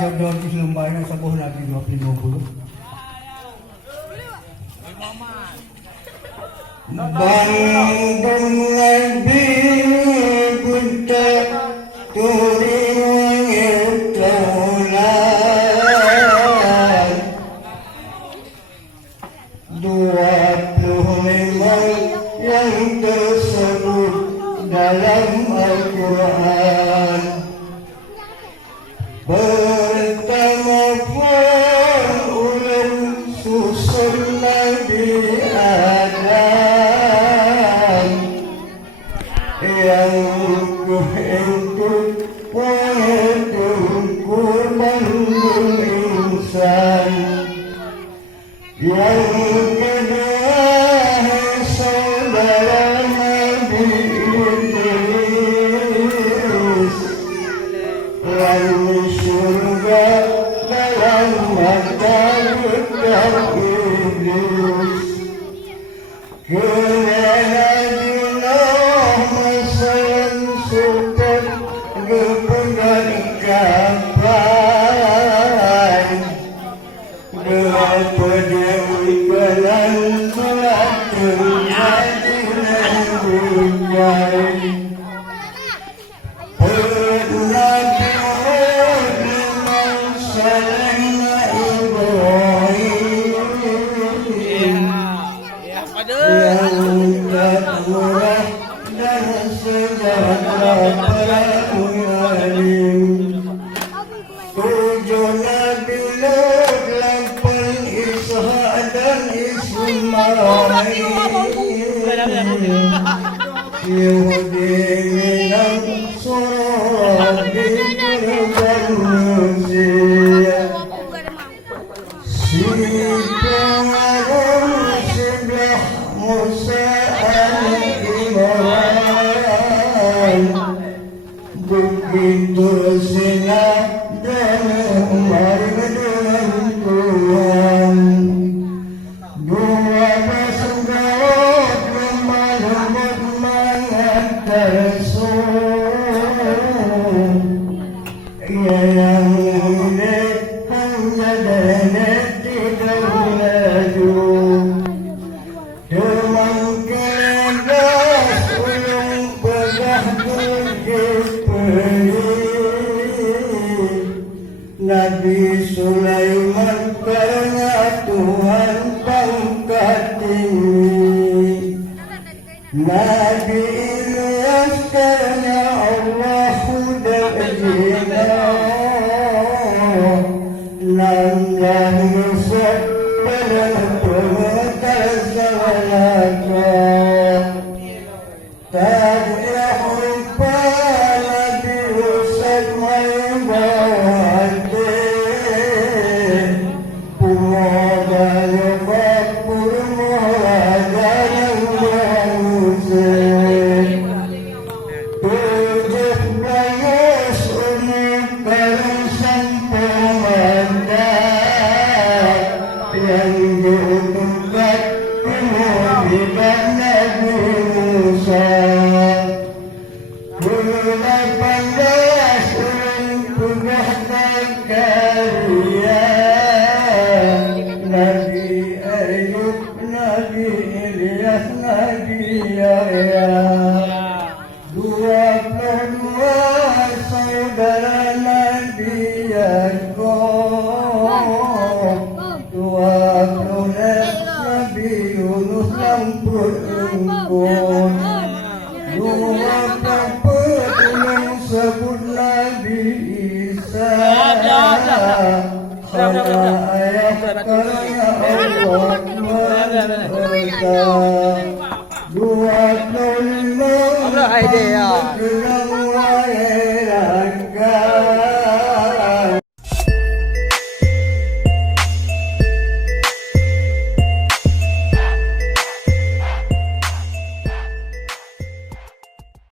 jodoh di lembaga sabuh lagi 2020. Bandung lebih buta turing itulah 25 yang tersebut dalam Al-Quran. Pertama pun ulun susun Nabi Adam yang itu kurban insan. Yang kedua saudara Nabi Idris, lalu surga dalam mata budak iblis. Kerana Allah masalah support kepegang kapan daripada ikalan surat kewajiban bukan. Pernah diurut dengan salahnya Ibrahim yang tak murah dan sejahtera para pengalim. 7 Nabi Lut, 8 Ishak dan Ismail. Yahudi minang surah dan Musia. Si pengaruh sebelah Musa al-Imran. Begitu Sina dan Umar dengan Tuhan. 12 Daud lemah lembut mengantar Rasul. Ia yang ini hanya dan tidak laju. Demam keras ulung pegah berkeperi. Nabi Sulaiman karena Tuhan pangkat tinggi. Nabi Ilyas karena Allah sudah jina. Nanggah Yusuf dalam pengetahuan Tadilah rupa Nabi Yusuf membawati Pumodanya bakpur muadanya Yusuf. 17 unik barisan pemandat yang diutuhkan kemudian Nabi Musa. 18 unik pegah karya Nabi Ayub, Nabi Ilyas, Nabi Yahya. 22 saudara Nabi Yakub. 20 Nabi Yunus lampur engkau. 24 sebut Nabi Isa. Karena ayat karya Allah